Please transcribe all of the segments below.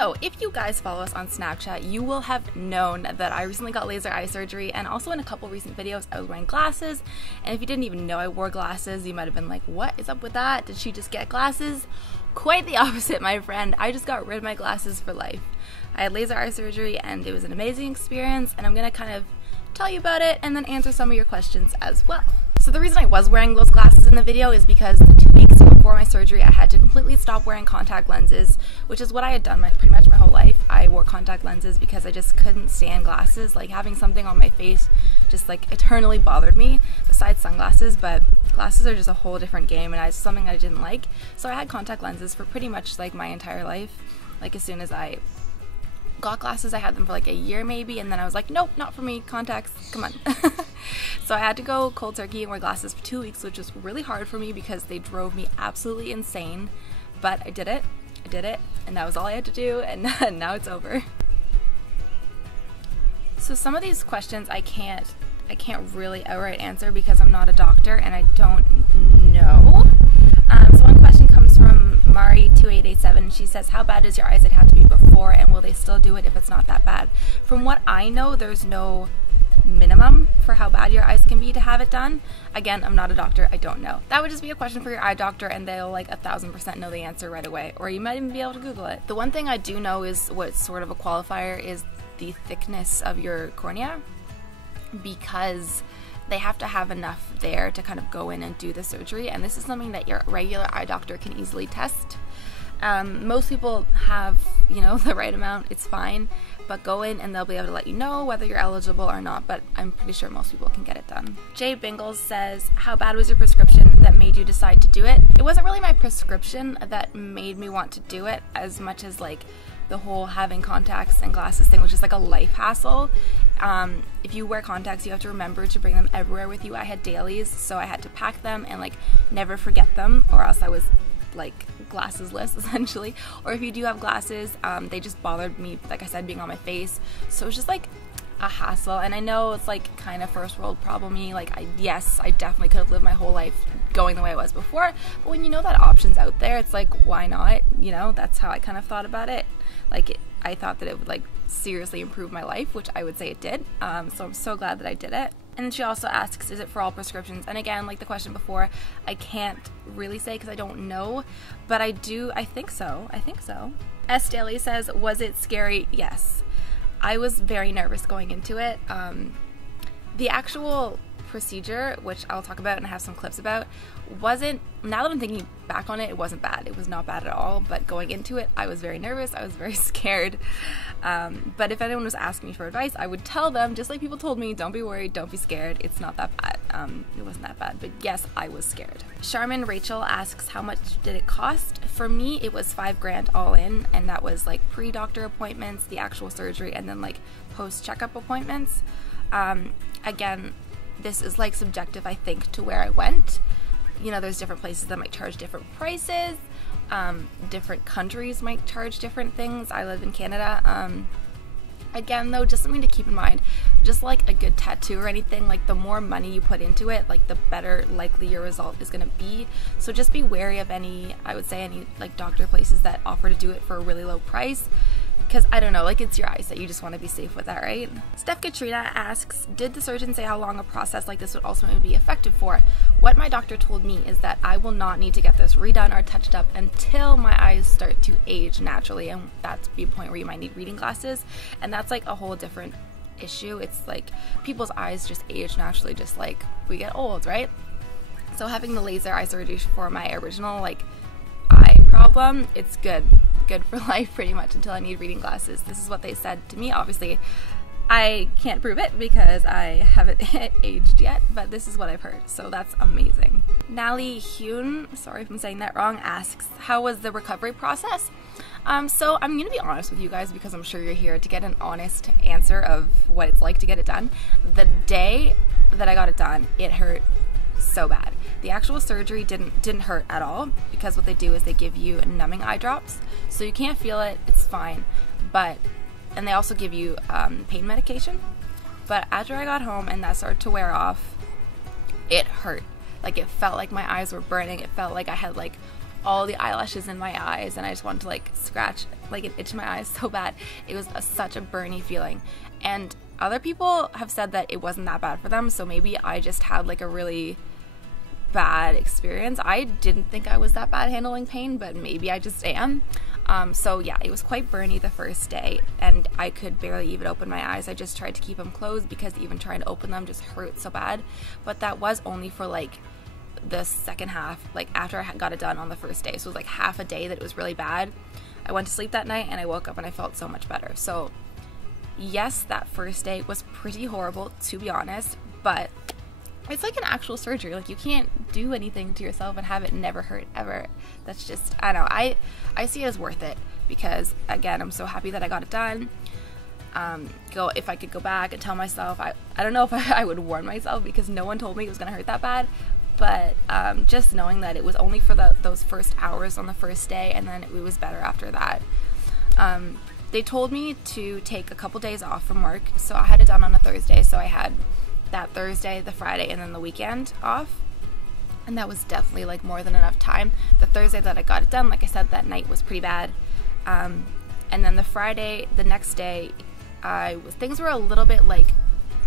So if you guys follow us on Snapchat, you will have known that I recently got laser eye surgery, and also in a couple recent videos I was wearing glasses. And if you didn't even know I wore glasses, you might have been like, what is up with that? Did she just get glasses? Quite the opposite, my friend. I just got rid of my glasses for life. I had laser eye surgery and it was an amazing experience, and I'm gonna kind of tell you about it and then answer some of your questions as well. So the reason I was wearing those glasses in the video is because 2 weeks before my surgery I had to completely stop wearing contact lenses, which is what I had done pretty much my whole life. I wore contact lenses because I just couldn't stand glasses. Like, having something on my face just like eternally bothered me, besides sunglasses, but glasses are just a whole different game, and it's something I didn't like. So I had contact lenses for pretty much like my entire life. Like, as soon as I got glasses, I had them for like a year maybe, and then I was like, nope, not for me, contacts, come on. So I had to go cold turkey and wear glasses for 2 weeks, which was really hard for me because they drove me absolutely insane, but I did it, and that was all I had to do, and now it's over. So some of these questions I can't really outright answer because I'm not a doctor and I don't know. So one question comes from Mari2887, and she says, how bad does your eyesight have to be before, and will they still do it if it's not that bad? From what I know, there's no minimum for how bad your eyes can be to have it done. Again, I'm not a doctor, I don't know. That would just be a question for your eye doctor, and they'll like 1000% know the answer right away, or you might even be able to Google it. The one thing I do know is what's sort of a qualifier is the thickness of your cornea, because they have to have enough there to kind of go in and do the surgery, and this is something that your regular eye doctor can easily test. Most people have, you know, the right amount, it's fine, but go in and they'll be able to let you know whether you're eligible or not, but I'm pretty sure most people can get it done. Jay Bingles says, how bad was your prescription that made you decide to do it? It wasn't really my prescription that made me want to do it as much as like the whole having contacts and glasses thing was just like a life hassle. If you wear contacts, you have to remember to bring them everywhere with you. I had dailies, so I had to pack them and like never forget them, or else I was like glassesless essentially. Or if you do have glasses, they just bothered me, like I said, being on my face, so it's just like a hassle. And I know it's like kind of first world problem-y, like yes, I definitely could have lived my whole life going the way I was before, but when you know that option's out there, it's like, why not, you know? That's how I kind of thought about it. Like, I thought that it would like seriously improve my life, which I would say it did, so I'm so glad that I did it. And then she also asks, is it for all prescriptions? And again, like the question before, I can't really say because I don't know, but I think so. S. Daly says, was it scary? Yes. I was very nervous going into it. The actual procedure, which I'll talk about and have some clips about, wasn't, now that I'm thinking back on it, it wasn't bad. It was not bad at all, but going into it, I was very nervous, I was very scared. But if anyone was asking me for advice, I would tell them, just like people told me, don't be worried, don't be scared, it's not that bad. It wasn't that bad, but yes, I was scared. Charmin Rachel asks, how much did it cost? For me, it was $5 grand all in, and that was like pre-doctor appointments, the actual surgery, and then like post-checkup appointments. Again, this is like subjective, I think, to where I went. You know, there's different places that might charge different prices. Different countries might charge different things. I live in Canada. Again, though, just something to keep in mind, just like a good tattoo or anything, like the more money you put into it, like the better likely your result is going to be. So just be wary of any, I would say, any like doctor places that offer to do it for a really low price. Because, I don't know, like, it's your eyesight, you just want to be safe with that, right? Steph Katrina asks, did the surgeon say how long a process like this would ultimately be effective for? What my doctor told me is that I will not need to get this redone or touched up until my eyes start to age naturally, and that's the point where you might need reading glasses, and that's like a whole different issue. It's like people's eyes just age naturally, just like we get old, right? So having the laser eye surgery for my original like eye problem, it's good for life pretty much until I need reading glasses. This is what they said to me. Obviously I can't prove it because I haven't aged yet, but this is what I've heard, so that's amazing. Nally Hune, sorry if I'm saying that wrong, asks, how was the recovery process? So I'm gonna be honest with you guys because I'm sure you're here to get an honest answer of what it's like to get it done. The day that I got it done, it hurt so bad. The actual surgery didn't hurt at all, because what they do is they give you numbing eye drops, so you can't feel it, it's fine, and they also give you pain medication. But after I got home and that started to wear off, it hurt. Like, it felt like my eyes were burning, it felt like I had like all the eyelashes in my eyes, and I just wanted to like scratch, like itch my eyes so bad. It was such a burny feeling. And other people have said that it wasn't that bad for them, so maybe I just had like a really bad experience. I didn't think I was that bad handling pain, but maybe I just am. So yeah, it was quite burny the first day, and I could barely even open my eyes. I just tried to keep them closed because even trying to open them just hurt so bad. But that was only for like the second half, like after I got it done on the first day. So it was like half a day that it was really bad. I went to sleep that night and I woke up and I felt so much better. So yes, that first day was pretty horrible, to be honest, but it's like an actual surgery. Like, you can't do anything to yourself and have it never hurt ever. That's just, I don't know, I see it as worth it because, again, I'm so happy that I got it done. If I could go back and tell myself, I don't know if I would warn myself because no one told me it was gonna hurt that bad, but just knowing that it was only for those first hours on the first day, and then it was better after that. They told me to take a couple days off from work, so I had it done on a Thursday, so I had that Thursday, the Friday, and then the weekend off, and that was definitely like more than enough time. The Thursday that I got it done, like I said, that night was pretty bad, and then the Friday, the next day, things were a little bit like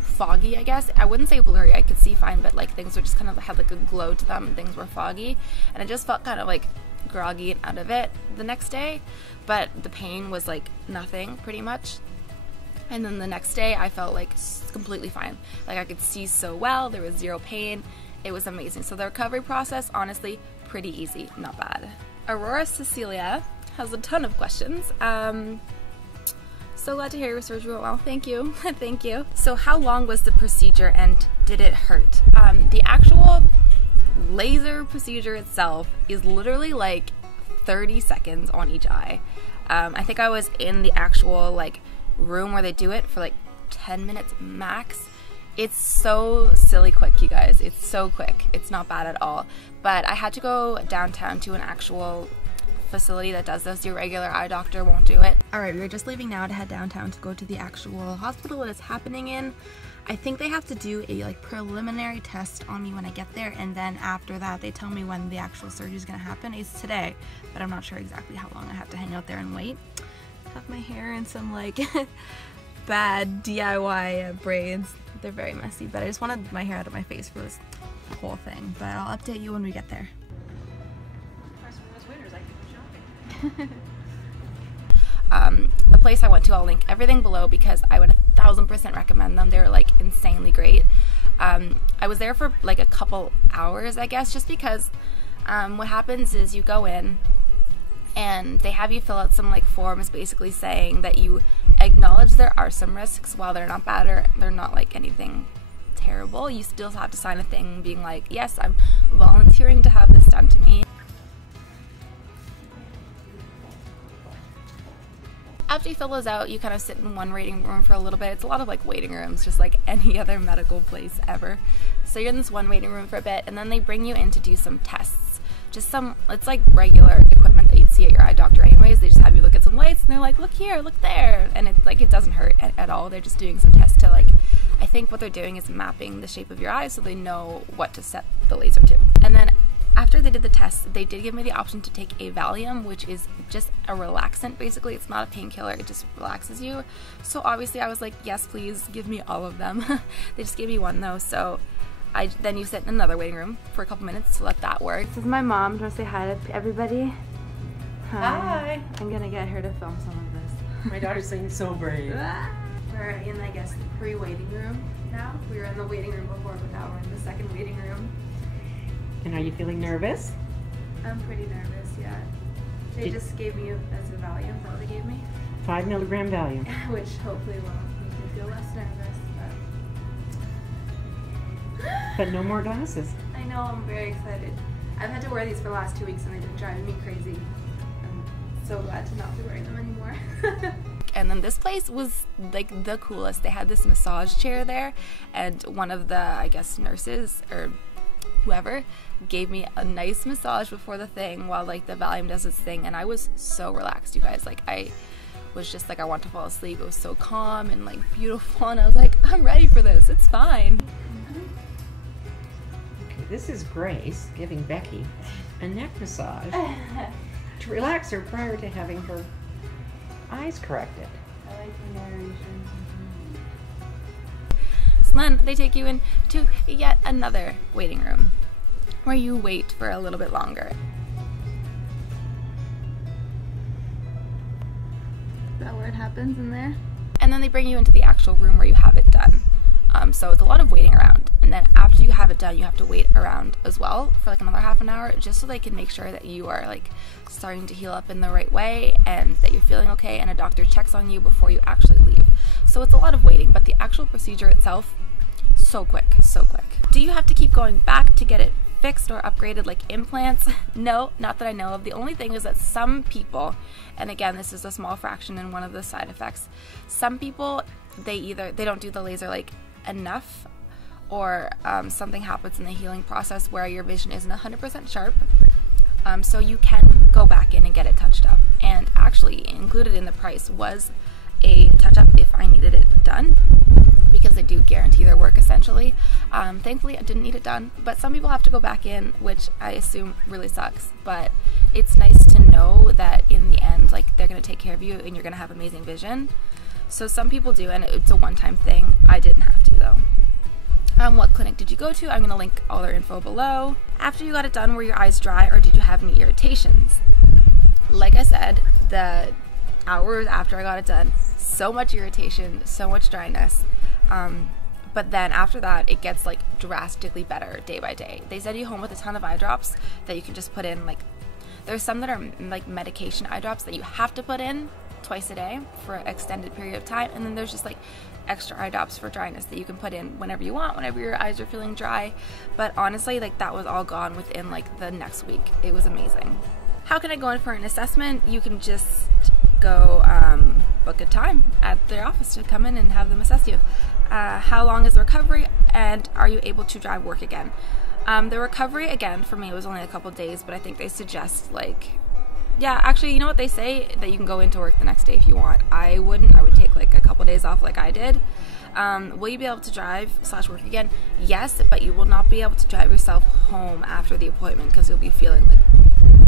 foggy, I guess. I wouldn't say blurry, I could see fine, but like things were just kind of had like a glow to them and things were foggy, and I just felt kind of like groggy and out of it the next day, but the pain was like nothing pretty much. And then the next day I felt like completely fine, like I could see so well, there was zero pain, it was amazing. So the recovery process, honestly, pretty easy, not bad. Aurora Cecilia has a ton of questions. So glad to hear your surgery went well. Thank you. Thank you. So how long was the procedure and did it hurt? The actual laser procedure itself is literally like 30 seconds on each eye. I think I was in the actual like room where they do it for like 10 minutes max. It's so silly quick, you guys. It's so quick. It's not bad at all. But I had to go downtown to an actual facility that does this. Your regular eye doctor won't do it. Alright, we were just leaving now to head downtown to go to the actual hospital that it's happening in. I think they have to do a like preliminary test on me when I get there, and then after that they tell me when the actual surgery is going to happen. It's today, but I'm not sure exactly how long I have to hang out there and wait. Have my hair in some like bad DIY braids. They're very messy, but I just wanted my hair out of my face for this whole thing. But I'll update you when we get there. The place I went to, I'll link everything below because I would 1000% recommend them. They're like insanely great. I was there for like a couple hours, I guess, just because what happens is you go in and they have you fill out some like forms basically saying that you acknowledge there are some risks. While they're not bad or they're not like anything terrible, you still have to sign a thing being like, yes, I'm volunteering to have this done to me. After you fill those out, you kind of sit in one waiting room for a little bit. It's a lot of like waiting rooms, just like any other medical place ever. So you're in this one waiting room for a bit, and then they bring you in to do some tests. Just some, it's like regular equipment that you'd see at your eye doctor anyways. They just have you look at some lights, and they're like, look here, look there. And it's like, it doesn't hurt at all. They're just doing some tests to like, I think what they're doing is mapping the shape of your eye so they know what to set the laser to. And then after they did the test, they did give me the option to take a Valium, which is just a relaxant basically. It's not a painkiller, it just relaxes you. So obviously I was like, yes, please give me all of them. They just gave me one though, so then you sit in another waiting room for a couple minutes to let that work. This is my mom. Do you want to say hi to everybody? Hi. I'm gonna get her to film some of this. My daughter's saying so brave. We're in, I guess, the pre-waiting room now. We were in the waiting room before, but now we're in the second waiting room. And are you feeling nervous? I'm pretty nervous, yeah. They just gave me as a Valium, is that what they gave me? 5 milligram Valium. Which hopefully will make me feel less nervous, But no more glasses. I know, I'm very excited. I've had to wear these for the last 2 weeks and they've been driving me crazy. I'm so glad to not be wearing them anymore. And then this place was like the coolest. They had this massage chair there, and one of the, I guess, nurses or whoever gave me a nice massage before the thing while like the Valium does its thing, and I was so relaxed, you guys. Like I was just like, I want to fall asleep. It was so calm and like beautiful, and I was like, I'm ready for this, it's fine. Okay, This is Grace giving Becky a neck massage to relax her prior to having her eyes corrected. I like the narration. So then they take you into yet another waiting room where you wait for a little bit longer. Is that where it happens in there? And then they bring you into the actual room where you have it done. So it's a lot of waiting around, and then after you have it done, you have to wait around as well for like another half an hour, just so they can make sure that you are like starting to heal up in the right way and that you're feeling okay, and a doctor checks on you before you actually leave. So it's a lot of waiting, but the actual procedure itself, so quick, so quick. Do you have to keep going back to get it fixed or upgraded like implants? No, not that I know of. The only thing is that some people, and again, this is a small fraction in one of the side effects, some people, they don't do the laser like enough, or something happens in the healing process where your vision isn't 100% sharp, so you can go back in and get it touched up. And actually included in the price was a touch-up if I needed it done, because they do guarantee their work essentially. Thankfully I didn't need it done, but some people have to go back in, which I assume really sucks, but it's nice to know that in the end, like, they're going to take care of you and you're going to have amazing vision. So some people do, and it's a one-time thing. I didn't have to though. What clinic did you go to? I'm going to link all their info below. After you got it done, were your eyes dry or did you have any irritations? Like I said, the hours after I got it done, so much irritation, so much dryness. But then after that, it gets like drastically better day by day. They send you home with a ton of eye drops that you can just put in. Like, there's some that are like medication eye drops that you have to put in twice a day for an extended period of time, and then there's just like extra eye drops for dryness that you can put in whenever you want, whenever your eyes are feeling dry. But honestly, like, that was all gone within like the next week. It was amazing. How can I go in for an assessment? You can just go book a time at their office to come in and have them assess you. How long is the recovery, and are you able to drive work again? The recovery, again, for me, it was only a couple days, but I think they suggest, like, yeah, actually, you know what, they say that you can go into work the next day if you want. I wouldn't. I would take like a couple days off like I did. Will you be able to drive / work again? Yes, but you will not be able to drive yourself home after the appointment because you'll be feeling like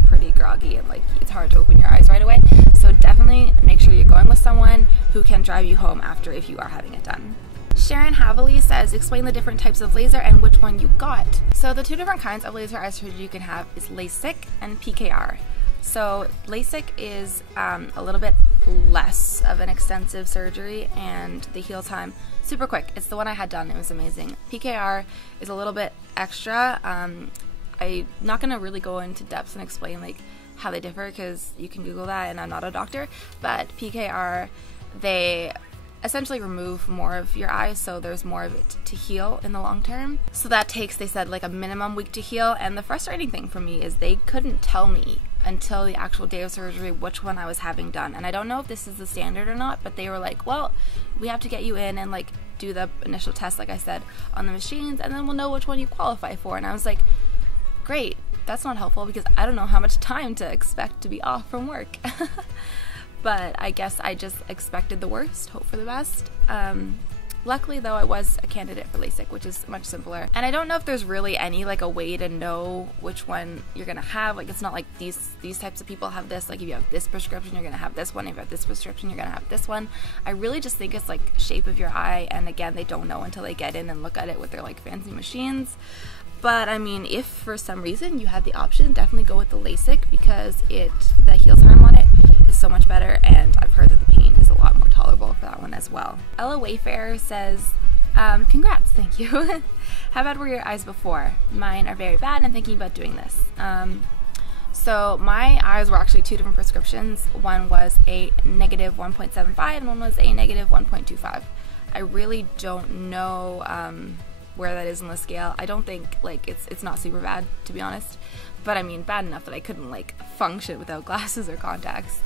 pretty groggy and like it's hard to open your eyes right away. So definitely make sure you're going with someone who can drive you home after if you are having it done. Sharon Havely says, explain the different types of laser and which one you got. So the two different kinds of laser eye surgery you can have is Lasik and Pkr. So Lasik is a little bit less of an extensive surgery, and the heal time super quick. It's the one I had done. It was amazing. Pkr is a little bit extra. I'm not going to really go into depth and explain like how they differ because you can Google that, and I'm not a doctor. But Pkr, they essentially remove more of your eyes, so there's more of it to heal in the long term. So that takes, they said, like a minimum week to heal. And the frustrating thing for me is they couldn't tell me until the actual day of surgery which one I was having done. And I don't know if this is the standard or not, but they were like, well, we have to get you in and like do the initial test, like I said, on the machines, and then we'll know which one you qualify for. And I was like, great, that's not helpful because I don't know how much time to expect to be off from work. But I guess I just expected the worst, hope for the best. Luckily though, I was a candidate for Lasik, which is much simpler. And I don't know if there's really any like a way to know which one you're gonna have. Like, it's not like these types of people have this, like if you have this prescription, you're gonna have this one. If you have this prescription, you're gonna have this one. I really just think it's like shape of your eye, and again, they don't know until they get in and look at it with their like fancy machines. But I mean, if for some reason you have the option, definitely go with the Lasik because the heal time on it is so much better, and I've heard that the pain is a lot more tolerable for that one as well. Ella Wayfair says, congrats, thank you. How bad were your eyes before? Mine are very bad and I'm thinking about doing this. So my eyes were actually two different prescriptions. One was a negative 1.75 and one was a negative 1.25. I really don't know where that is on the scale. I don't think, like, it's not super bad, to be honest, but I mean bad enough that I couldn't like function without glasses or contacts.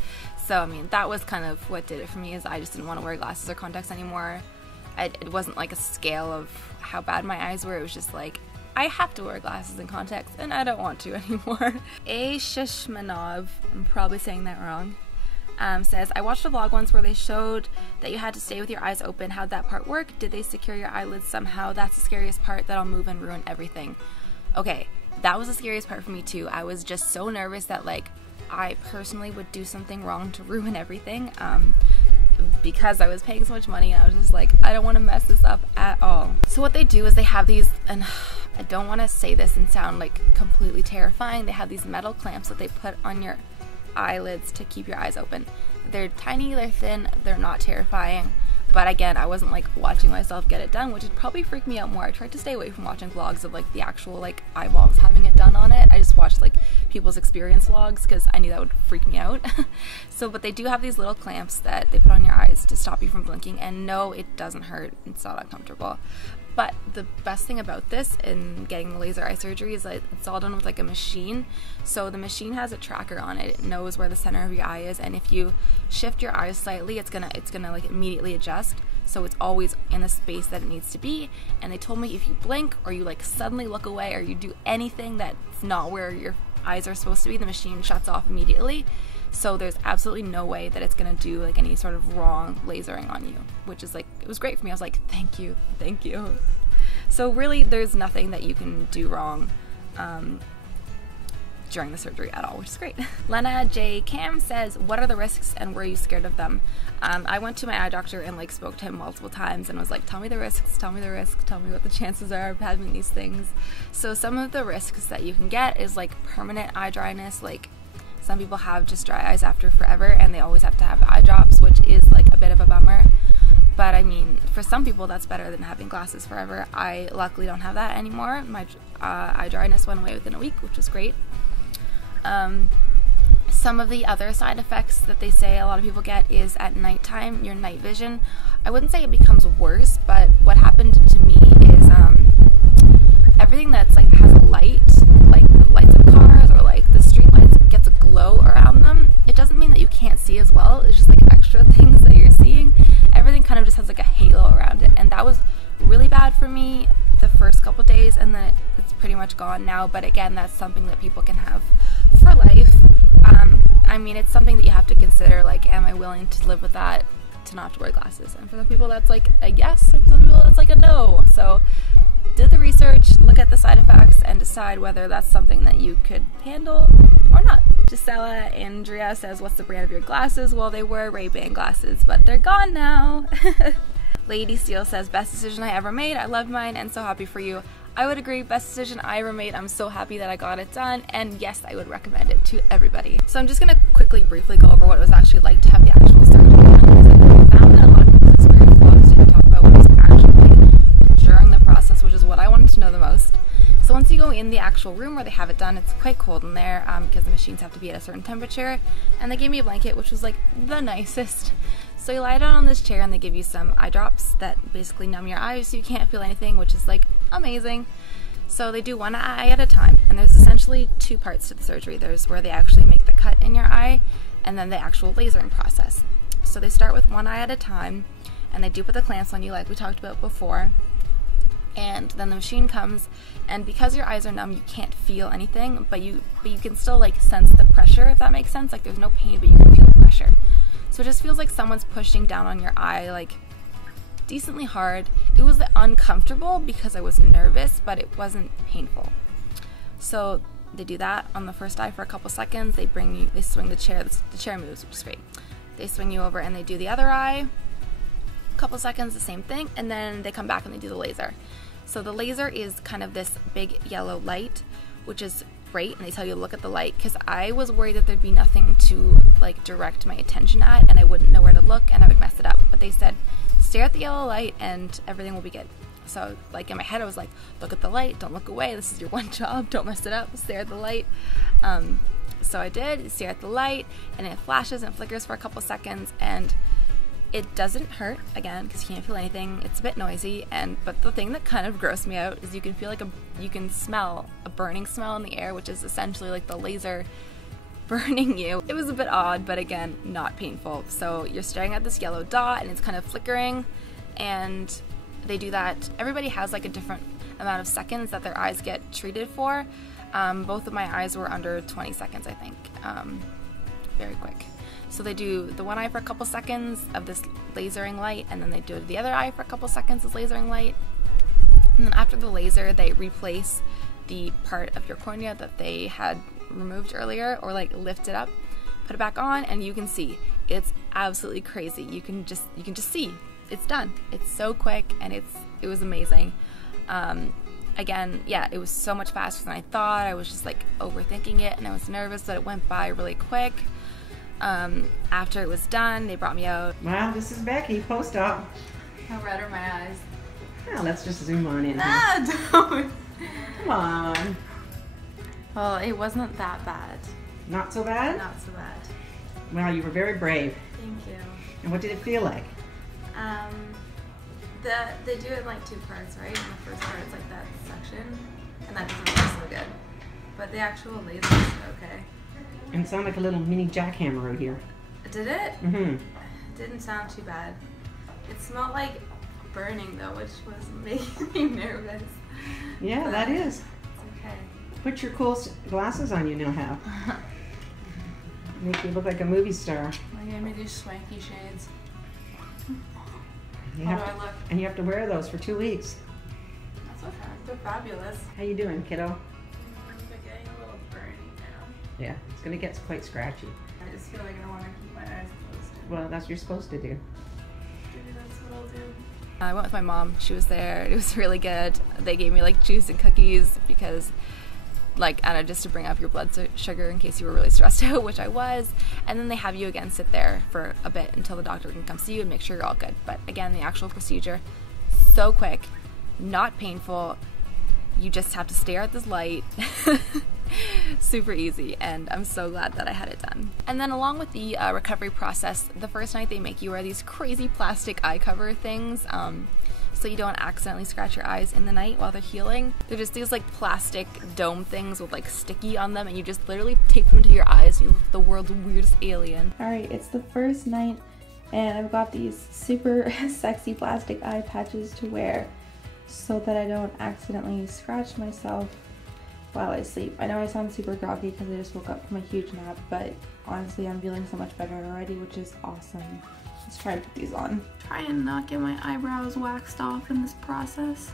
So I mean, that was kind of what did it for me, is I just didn't want to wear glasses or contacts anymore. It wasn't like a scale of how bad my eyes were, it was just like, I have to wear glasses and contacts and I don't want to anymore. A Shishmanov, I'm probably saying that wrong, says, I watched a vlog once where they showed that you had to stay with your eyes open. How'd that part work? Did they secure your eyelids somehow? That's the scariest part. That'll move and ruin everything. Okay, that was the scariest part for me too. I was just so nervous that like I personally would do something wrong to ruin everything, because I was paying so much money, and I was just like, I don't want to mess this up at all. So what they do is they have these, and I don't want to say this and sound like completely terrifying, they have these metal clamps that they put on your eyelids to keep your eyes open. They're tiny, they're thin, they're not terrifying. But again, I wasn't like watching myself get it done, which would probably freak me out more. I tried to stay away from watching vlogs of like the actual like eyeballs having it done on it. I just watched like people's experience vlogs because I knew that would freak me out. So, but they do have these little clamps that they put on your eyes to stop you from blinking, and no, it doesn't hurt. It's not uncomfortable. But the best thing about this in getting the laser eye surgery is that it's all done with like a machine. So the machine has a tracker on it. It knows where the center of your eye is, and if you shift your eyes slightly, it's gonna like immediately adjust. So it's always in the space that it needs to be. And they told me if you blink or you like suddenly look away or you do anything that's not where your eyes are supposed to be, the machine shuts off immediately. So there's absolutely no way that it's gonna do like any sort of wrong lasering on you, which is like, it was great for me. I was like, thank you, thank you. So really there's nothing that you can do wrong during the surgery at all, which is great. Lena J. Cam says, what are the risks and were you scared of them? I went to my eye doctor and like spoke to him multiple times and was like, tell me the risks, tell me the risks, tell me what the chances are of having these things. So some of the risks that you can get is like permanent eye dryness. Like some people have just dry eyes after forever and they always have to have eye drops, which is like a bit of a bummer. But I mean, for some people that's better than having glasses forever. I luckily don't have that anymore. My eye dryness went away within a week, which was great. Some of the other side effects that they say a lot of people get is at nighttime, your night vision. I wouldn't say it becomes worse, but what happened to me is everything that's like has a light, like the lights of cars or like the street lights, gets a glow around them. It doesn't mean that you can't see as well. It's just like extra things that you're seeing. Everything kind of just has like a halo around it, and that was really bad for me the first couple days, and then it's pretty much gone now. But again, that's something that people can have for life. I mean, it's something that you have to consider, like, am I willing to live with that, to not have to wear glasses? And for some people that's like a yes, and for some people that's like a no. So do the research, look at the side effects, and decide whether that's something that you could handle or not. Gisela Andrea says, what's the brand of your glasses? Well, they were Ray-Ban glasses, but they're gone now. Lady Steele says, best decision I ever made. I loved mine and so happy for you. I would agree, best decision I ever made. I'm so happy that I got it done, and yes, I would recommend it to everybody. So I'm just gonna briefly go over what it was actually like to have the actual surgery done, because I found that a lot of people's experience vlogs didn't talk about what it was actually like during the process, which is what I wanted to know the most. So once you go in the actual room where they have it done, it's quite cold in there because the machines have to be at a certain temperature, and they gave me a blanket, which was like the nicest. So you lie down on this chair and they give you some eye drops that basically numb your eyes so you can't feel anything, which is like amazing. So they do one eye at a time, and there's essentially two parts to the surgery. There's where they actually make the cut in your eye, and then the actual lasering process. So they start with one eye at a time, and they do put the clamps on you like we talked about before, and then the machine comes, and because your eyes are numb, you can't feel anything, but you can still like sense the pressure, if that makes sense. Like there's no pain, but you can feel the pressure. So it just feels like someone's pushing down on your eye, like decently hard. It was uncomfortable because I was nervous, but it wasn't painful. So they do that on the first eye for a couple seconds. They swing the chair. The chair moves, which is great. They swing you over and they do the other eye. A couple seconds, the same thing, and then they come back and they do the laser. So the laser is kind of this big yellow light, which is great, and they tell you to look at the light, because I was worried that there'd be nothing to like direct my attention at, and I wouldn't know where to look and I would mess it up. But they said, stare at the yellow light and everything will be good. So like in my head I was like, look at the light, don't look away, this is your one job, don't mess it up, stare at the light. So I did stare at the light, and it flashes and flickers for a couple seconds, and it doesn't hurt, again, because you can't feel anything. It's a bit noisy, but the thing that kind of grossed me out is you can feel like you can smell a burning smell in the air, which is essentially like the laser burning you. It was a bit odd, but again, not painful. So you're staring at this yellow dot and it's kind of flickering, and they do that. Everybody has like a different amount of seconds that their eyes get treated for. Both of my eyes were under 20 seconds, I think. Very quick. So they do the one eye for a couple seconds of this lasering light, and then they do the other eye for a couple seconds of lasering light. And then after the laser, they replace the part of your cornea that they had removed earlier, or like lift it up, put it back on, and you can see. It's absolutely crazy. You can just see. It's done. It's so quick, and it was amazing. Again, yeah, it was so much faster than I thought. I was just like overthinking it, and I was nervous that it went by really quick. After it was done, they brought me out. Wow, this is Becky, post-op. How red are my eyes? Well, let's just zoom on in. Don't. Come on. Well, it wasn't that bad. Not so bad? Not so bad. Well, you were very brave. Thank you. And what did it feel like? They do it in like 2 parts, right? In the first part, it's like that section, and that doesn't feel so good. But the actual laser is okay. And it sounded like a little mini jackhammer right here. Did it? Mm-hmm. It didn't sound too bad. It smelled like burning though, which was making me nervous. Yeah, but that is. It's okay. Put your cool glasses on you now, have. Make you look like a movie star. They gave me these swanky shades. You How have do to, I look? and you have to wear those for 2 weeks. That's okay. They're fabulous. How you doing, kiddo? They're getting a little burning now. Yeah, it's gonna get quite scratchy. I just feel like I want to keep my eyes closed. Well, that's what you're supposed to do. Maybe that's what I'll do. I went with my mom. She was there. It was really good. They gave me like juice and cookies because, like, I don't know, just to bring up your blood sugar in case you were really stressed out, which I was. And then they have you again sit there for a bit until the doctor can come see you and make sure you're all good. But again, the actual procedure, so quick, not painful. You just have to stare at this light. Super easy, and I'm so glad that I had it done. And then along with the recovery process, the first night they make you wear these crazy plastic eye cover things, so you don't accidentally scratch your eyes in the night while they're healing. They're just these like plastic dome things with like sticky on them, and you just literally tape them to your eyes and you look like the world's weirdest alien. Alright, it's the first night and I've got these super sexy plastic eye patches to wear so that I don't accidentally scratch myself while I sleep. I know I sound super groggy because I just woke up from a huge nap, but honestly I'm feeling so much better already, which is awesome. Let's try and put these on. Try and not get my eyebrows waxed off in this process.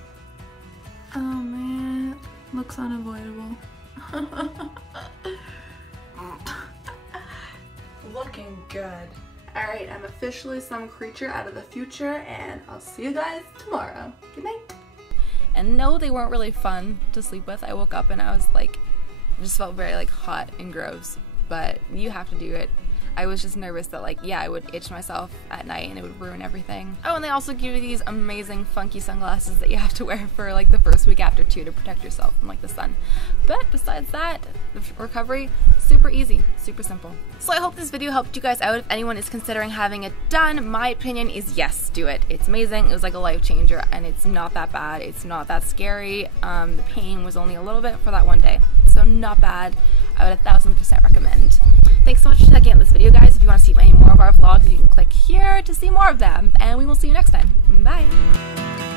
Oh man, looks unavoidable. Looking good. Alright, I'm officially some creature out of the future, and I'll see you guys tomorrow. Good night. And no, they weren't really fun to sleep with. I woke up and I was like, just felt very like hot and gross, but you have to do it. I was just nervous that like, yeah, I would itch myself at night and it would ruin everything. Oh, and they also give you these amazing funky sunglasses that you have to wear for like the first week after too to protect yourself from like the sun. But besides that, the recovery, super easy, super simple. So I hope this video helped you guys out. If anyone is considering having it done, my opinion is yes, do it. It's amazing. It was like a life changer, and it's not that bad. It's not that scary. The pain was only a little bit for that one day, so not bad. I would 1000% recommend. Thanks so much for checking out this video, guys. If you want to see any more of our vlogs, you can click here to see more of them, and we will see you next time. Bye!